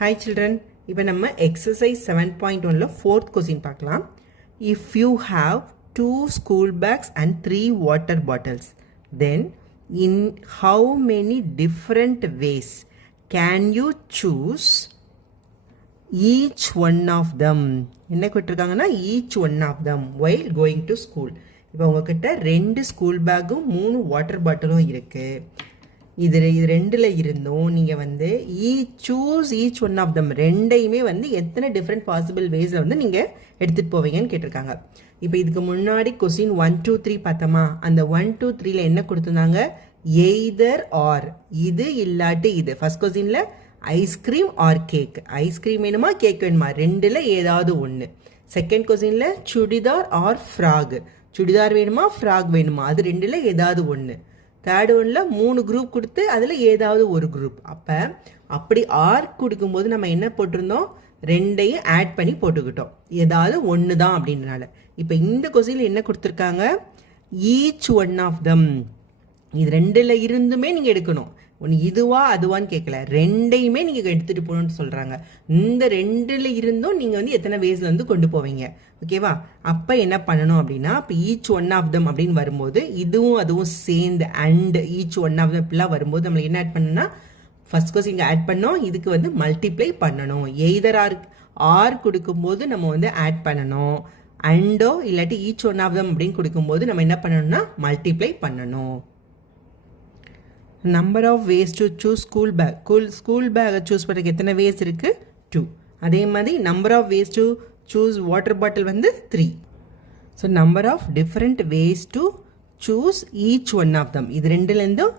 Hi children, இப்போ நம்ம exercise 7.1ல fourth question பார்க்கலாம். If you have 2 school bags and 3 water bottles, then in how many different ways can you choose each one of them? என்ன கொடுத்திருக்காங்கன்னா each one of them while going to school. இப்போ உங்ககிட்ட 2 school பேக்கும் 3 water பாட்டிலும் இருக்கு. இது ரெண்டில் இருந்தும் நீங்கள் வந்து choose each one of them ரெண்டையுமே வந்து எத்தனை டிஃப்ரெண்ட் பாசிபிள் வேஸில் வந்து நீங்கள் எடுத்துகிட்டு போவீங்கன்னு கேட்டிருக்காங்க. இப்போ இதுக்கு முன்னாடி கொஸ்டின் 1 2 3 பார்த்தோமா, அந்த 1 2 3ல என்ன கொடுத்துருந்தாங்க, எய்தர் ஆர், இது இல்லாட்டி இது. ஃபர்ஸ்ட் கொஸ்டினில் ஐஸ்கிரீம் ஆர் கேக், ஐஸ்கிரீம் வேணுமா கேக் வேணுமா ரெண்டில் ஏதாவது ஒன்று. செகண்ட் கொஸ்டினில் சுடிதார் ஆர் ஃப்ராக், சுடிதார் வேணுமா ஃப்ராக் வேணுமா, அது ரெண்டில் ஏதாவது ஒன்று. தேர்ட் ஒன்னில் 3 குரூப் கொடுத்து அதில் ஏதாவது ஒரு குரூப். அப்படி ஆர்க் கொடுக்கும்போது நம்ம என்ன போட்டிருந்தோம், ரெண்டையும் ஆட் பண்ணி போட்டுக்கிட்டோம், ஏதாவது ஒன்று தான் அப்படின்றனால. இப்போ இந்த கொஸ்டினில் என்ன கொடுத்துருக்காங்க, ஈச் ஒன் ஆஃப் தம், இது ரெண்டில் இருந்துமே நீங்கள் எடுக்கணும். ஒன்று இதுவா அதுவான்னு கேட்கல, ரெண்டையுமே நீங்கள் எடுத்துகிட்டு போகணும்னு சொல்கிறாங்க. இந்த ரெண்டில் இருந்தும் நீங்கள் வந்து எத்தனை வேஸில் வந்து கொண்டு போவீங்க, ஓகேவா? அப்போ என்ன பண்ணணும் அப்படின்னா, இப்போ ஈச் ஒன் ஆஃப் தம் அப்படின்னு வரும்போது இதுவும் அதுவும் சேர்ந்து and each one of them இப்படிலாம் வரும்போது நம்மளுக்கு என்ன ஆட் பண்ணணும்னா, ஃபர்ஸ்ட் கோர்ஸ் இங்கே ஆட் பண்ணோம், இதுக்கு வந்து மல்டிப்ளை பண்ணணும். எய்தர் ஆர் கொடுக்கும்போது நம்ம வந்து ஆட் பண்ணணும், அண்டோ இல்லாட்டி ஈச் ஒன் ஆஃப் தம் அப்படின்னு கொடுக்கும்போது நம்ம என்ன பண்ணணும்னா மல்டிப்ளை பண்ணணும். Number of ways to choose school bag, school பேக்கை சூஸ் பண்ணுறதுக்கு எத்தனை வேஸ் இருக்குது, 2. அதே மாதிரி number of ways to choose water bottle வந்து 3. So number of different ways to choose each one of them, இது ரெண்டுலேருந்தும்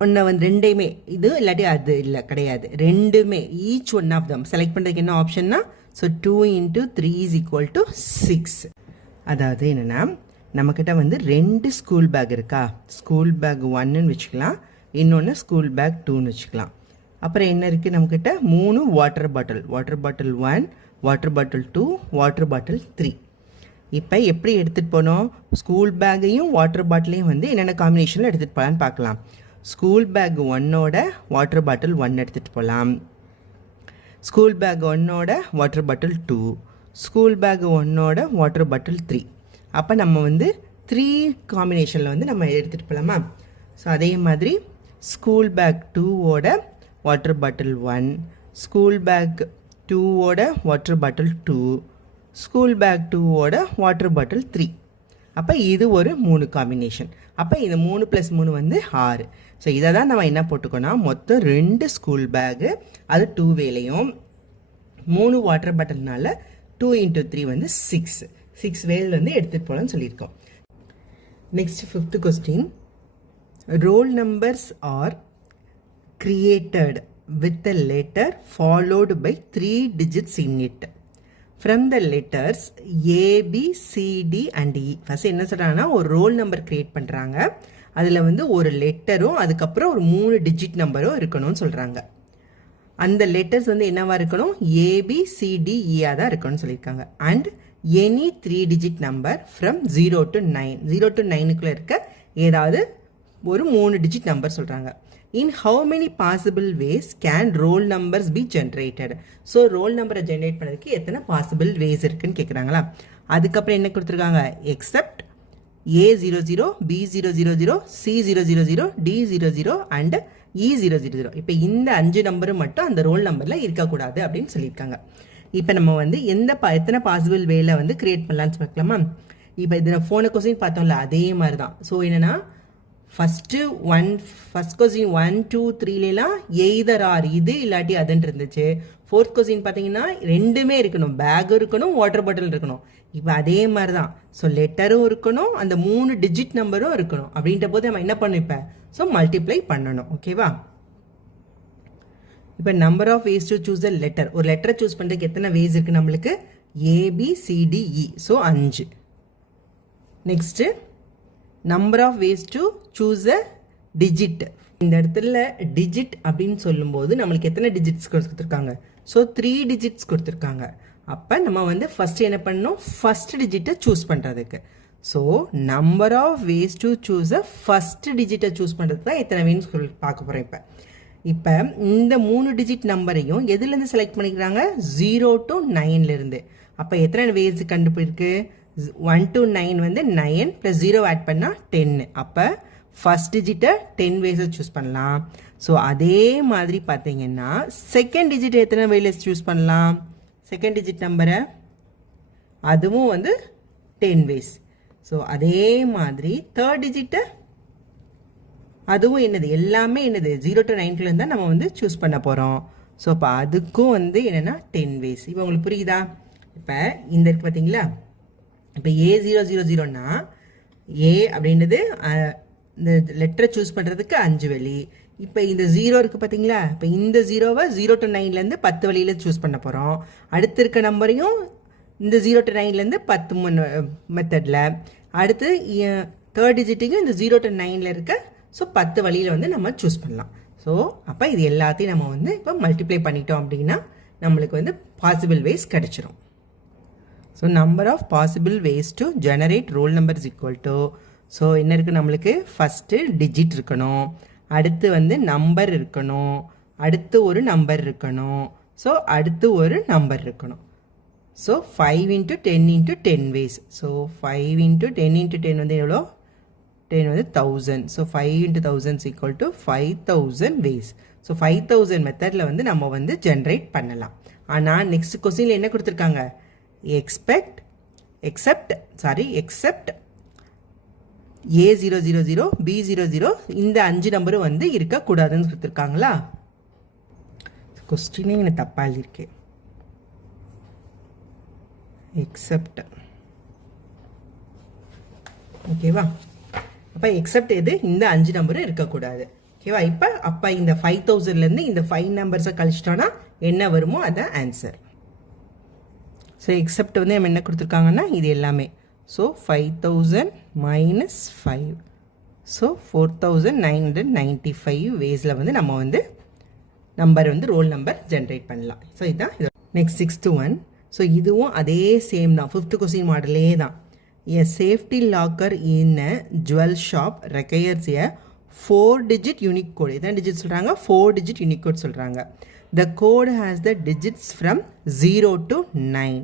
ஒன்றை வந்து ரெண்டையுமே, இது இல்லாட்டி அது இல்லை கிடையாது, ரெண்டுமே each one of them select பண்ணுறதுக்கு என்ன ஆப்ஷன்னா, ஸோ 2 × 3 = 6. அதாவது என்னென்னா, நம்மக்கிட்ட வந்து 2 ஸ்கூல் பேக் இருக்கா, ஸ்கூல் பேக் 1ன்னு வச்சுக்கலாம், இன்னொன்று ஸ்கூல் பேக் 2ன்னு வச்சுக்கலாம். அப்புறம் என்ன இருக்குது நம்மக்கிட்ட, 3 water bottle, water bottle 1, water bottle 2, water bottle 3. இப்போ எப்படி எடுத்துகிட்டு போனோம், ஸ்கூல் பேக்கையும் வாட்டர் பாட்டிலையும் வந்து என்னென்ன காம்பினேஷனில் எடுத்துகிட்டு போகலான்னு பார்க்கலாம். ஸ்கூல் பேக் 1ஓட வாட்டர் பாட்டில் 1 எடுத்துகிட்டு போகலாம், ஸ்கூல் பேக் 1ஓட வாட்டர் பாட்டில் 2, ஸ்கூல் பேக் 1ஓட வாட்டர் பாட்டில் 3. அப்போ நம்ம வந்து 3 காம்பினேஷனில் வந்து நம்ம எடுத்துகிட்டு போகலாமா. ஸோ அதே மாதிரி ஸ்கூல் பேக் 2ஓட வாட்டர் பாட்டில் 1, ஸ்கூல் பேக் 2ஓட வாட்டர் பாட்டில் 2, ஸ்கூல் பேக் 2ஓட வாட்டர் பாட்டில் 3. அப்போ இது ஒரு 3 காம்பினேஷன். அப்போ இது 3 + 3 வந்து 6. ஸோ இதை தான் நம்ம என்ன போட்டுக்கோன்னா, மொத்தம் 2 ஸ்கூல் பேக்கு, அது 2 வேலையும் 3 வாட்டர் பாட்டில்னால 2 × 3 வந்து 6 வேல் வந்து எடுத்துகிட்டு போகலான்னு சொல்லியிருக்கோம். Next 5th question, roll numbers are created with a letter followed by 3 digits in it. From the letters A, B, C, D and E. First என்ன சொல்கிறாங்கன்னா, ஒரு ரோல் நம்பர் கிரியேட் பண்ணுறாங்க, அதில் வந்து ஒரு லெட்டரும் அதுக்கப்புறம் ஒரு 3 டிஜிட் நம்பரும் இருக்கணும்னு சொல்கிறாங்க. அந்த லெட்டர்ஸ் வந்து என்னவா இருக்கணும், ABCDE தான் இருக்கணும்னு சொல்லியிருக்காங்க. And any 3 digit number from 0 to 9, 0 to 9க்குள்ளே இருக்க ஏதாவது ஒரு 3 டிஜிட் நம்பர் சொல்கிறாங்க. In how many possible ways can roll numbers be generated. So roll நம்பரை ஜென்ரேட் பண்ணுறதுக்கு எத்தனை பாசிபிள் வேஸ் இருக்குன்னு கேட்குறாங்களா. அதுக்கப்புறம் என்ன கொடுத்துருக்காங்க, accept A00, B000, C000, D00 and E000. இப்போ இந்த 5 நம்பரும் மட்டும் அந்த ரோல் நம்பரில் இருக்கக்கூடாது அப்படின்னு சொல்லியிருக்காங்க. இப்போ நம்ம வந்து எத்தனை பாசிபிள் வேல வந்து கிரியேட் பண்ணலான்னு பார்க்கலாமா. இப்போ இதில் ஃபோனை கொஸ்டின் பார்த்தோம்ல, அதே மாதிரி தான். ஸோ என்னென்னா, ஃபர்ஸ்ட் கொஸ்டின் 1 2 3லாம் எய்தர் ஆர், இது இல்லாட்டி அதுன்னு இருந்துச்சு. 4th கொஸ்டின் பார்த்தீங்கன்னா ரெண்டுமே இருக்கணும், பேக்கும் இருக்கணும் வாட்டர் பாட்டில் இருக்கணும். இப்போ அதே மாதிரி தான். ஸோ லெட்டரும் இருக்கணும், அந்த 3 டிஜிட் நம்பரும் இருக்கணும். அப்படின்ற போது நம்ம என்ன பண்ணணும், இப்போ ஸோ மல்டிப்ளை பண்ணணும், ஓகேவா. இப்போ number of ways to choose a letter, ஒரு லெட்டரை சூஸ் பண்ணுறதுக்கு எத்தனை வேஸ் இருக்குது நம்மளுக்கு, ABCDE, so 5. Next number of ways to choose a digit. இந்த இடத்துல டிஜிட் அப்படின்னு சொல்லும்போது நம்மளுக்கு எத்தனை டிஜிட்ஸ் கொடுத்துருக்காங்க, ஸோ 3 டிஜிட்ஸ் கொடுத்துருக்காங்க. அப்போ நம்ம வந்து ஃபஸ்ட்டு என்ன பண்ணணும், ஃபஸ்ட் டிஜிட்டை சூஸ் பண்ணுறதுக்கு. So number of ways to choose a first டிஜிட்டை சூஸ் பண்ணுறதுக்கு தான் எத்தனை வேணும்னு பார்க்க போகிறோம். இப்போ இப்போ இந்த 3 டிஜிட் நம்பரையும் எதுலேருந்து செலக்ட் பண்ணிக்கிறாங்க 0 to 9லேருந்து. அப்போ எத்தனை வேஸ் கண்டுபிடிக்கு 1 to 9 வந்து 9 + 0 ஆட் பண்ணால் 10. அப்போ ஃபஸ்ட் டிஜிட்டை 10 வேஸை சூஸ் பண்ணலாம். ஸோ அதே மாதிரி பார்த்தீங்கன்னா செகண்ட் டிஜிட் எத்தனை வேஸ் சூஸ் பண்ணலாம், செகண்ட் டிஜிட் நம்பரை அதுவும் வந்து 10 வேஸ். ஸோ அதே மாதிரி தேர்ட் டிஜிட்டை அதுவும் என்னது எல்லாமே என்னது 0 to 9 தான் நம்ம வந்து சூஸ் பண்ண போகிறோம். ஸோ இப்போ அதுக்கும் வந்து என்னென்னா 10 வேஸ். இப்போ உங்களுக்கு புரியுதா? இப்போ இந்த இருக்குது பார்த்தீங்களா, இப்போ A000னா ஏ அப்படின்றது இந்த லெட்டரை சூஸ் பண்ணுறதுக்கு 5 வழி. இப்போ இந்த 0 இருக்குது பார்த்தீங்களா, இப்போ இந்த 0வை 0 to 9லேருந்து 10 வழியில் சூஸ் பண்ண போகிறோம். அடுத்து இருக்க நம்பரையும் இந்த 0 to 9லேருந்து 10 மெத்தடில், அடுத்து தேர்ட் டிஜிட்டையும் இந்த 0 to 9ல் இருக்க ஸோ 10 வழியில் வந்து நம்ம சூஸ் பண்ணலாம். ஸோ அப்போ இது எல்லாத்தையும் நம்ம வந்து இப்போ மல்டிப்ளை பண்ணிட்டோம் அப்படின்னா நம்மளுக்கு வந்து பாசிபிள் வேஸ் கிடச்சிரும். So number of possible ways to generate roll number is equal to, so என்ன இருக்குது நம்மளுக்கு ஃபஸ்ட்டு டிஜிட் இருக்கணும், அடுத்து வந்து நம்பர் இருக்கணும், அடுத்து ஒரு நம்பர் இருக்கணும், ஸோ அடுத்து ஒரு நம்பர் இருக்கணும். So 5 × 10 × 10 ways. ஸோ 5 × 10 × 10 வந்து எவ்வளோ, 10 வந்து 1000. ஸோ 5 × 1000 is equal to 5000 வேஸ். ஸோ 5000 மெத்தடில் வந்து நம்ம வந்து ஜென்ரேட் பண்ணலாம். ஆனால் நெக்ஸ்ட் கொஸ்டினில் என்ன கொடுத்துருக்காங்க, எக்ஸப்ட் A000 B00 இந்த 5 நம்பரும் வந்து இருக்கக்கூடாதுன்னு கொடுத்துருக்காங்களா? கொஸ்டினே எனக்கு தப்பாக எழுதியிருக்கேன். எக்ஸப்ட் ஓகேவா? அப்போ எக்ஸப்ட் எது, இந்த 5 நம்பரும் இருக்கக்கூடாது. ஓகேவா? அப்போ இந்த 5000லேருந்து இந்த 5 நம்பர்ஸை கழிச்சிட்டோன்னா என்ன வருமோ அதான் ஆன்சர். ஸோ எக்ஸப்ட் வந்து நம்ம என்ன கொடுத்துருக்காங்கன்னா இது எல்லாமே. ஸோ 5000 - 5, ஸோ 4995 வேஸில் வந்து நம்ம வந்து நம்பர் வந்து ரோல் நம்பர் ஜென்ரேட் பண்ணலாம். ஸோ இதுதான் இது. Next 6th one. ஸோ இதுவும் அதே சேம் தான், 5th கொஸ்டின் மாடலே தான். A safety locker in a jewel shop requires a 4-digit unique code. எத்தனை டிஜிட் சொல்கிறாங்க, 4-digit unique code சொல்கிறாங்க. The code has the digits from 0 to 9.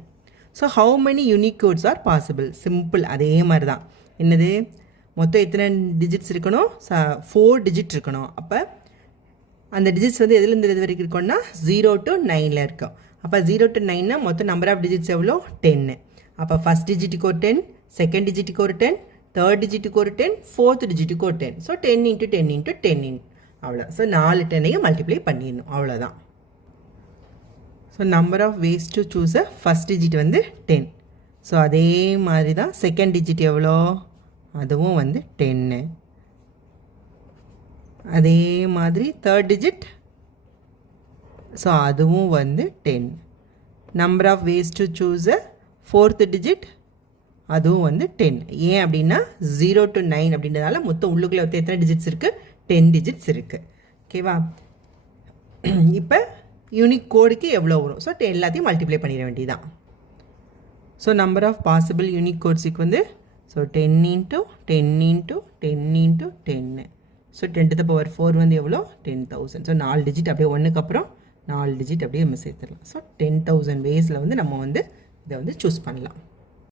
So how many unique codes are possible? Simple, அதே மாதிரி தான். என்னது, மொத்தம் எத்தனை digits இருக்கணும், 4 டிஜிட் இருக்கணும். அப்போ அந்த டிஜிட்ஸ் வந்து எதுலேருந்து எது வரைக்கும் இருக்கணும்னா 0 to 9ல் இருக்கும். அப்போ 0 to 9னா மொத்தம் நம்பர் ஆஃப் டிஜிட்ஸ் எவ்வளோ, 10. அப்போ ஃபஸ்ட் டிஜிட்டுக்கு ஒரு 10, செகண்ட் டிஜிட்டுக்கு ஒரு 10, தேர்ட் டிஜிட்டுக்கு ஒரு 10, ஃபோர்த் டிஜிட்டுக்கு ஒரு 10. ஸோ 10 × 10 × 10 அவ்வளோ. ஸோ 4 10ஐயும் மல்டிப்ளை பண்ணிடணும், அவ்வளோதான். So number of ways to choose a first digit வந்து 10. ஸோ அதே மாதிரி தான் செகண்ட் டிஜிட் எவ்வளோ, அதுவும் வந்து 10. அதே மாதிரி தேர்ட் டிஜிட், ஸோ அதுவும் வந்து 10. Number of ways to choose a fourth digit, அதுவும் வந்து 10. ஏன் அப்படின்னா 0 to 9 அப்படின்றதால மொத்தம் உள்ளுக்குள்ளே எத்தனை டிஜிட்ஸ் இருக்குது, 10 டிஜிட்ஸ் இருக்குது. ஓகேவா? இப்போ யூனிக் கோடுக்கு எவ்வளோ வரும், ஸோ எல்லாத்தையும் மல்டிப்ளை பண்ணிட வேண்டியதான். So number of possible unique கோட்ஸுக்கு வந்து ஸோ 10 × 10 × 10 × 10. ஸோ 10⁴ வந்து எவ்வளோ, 10,000. ஸோ 4 டிஜிட் அப்படியே ஒன்றுக்கு அப்புறம் 4 டிஜிட் அப்படியே நம்ம சேர்த்துடலாம். ஸோ 10,000 வேஸில் வந்து நம்ம வந்து இதை வந்து சூஸ் பண்ணலாம்.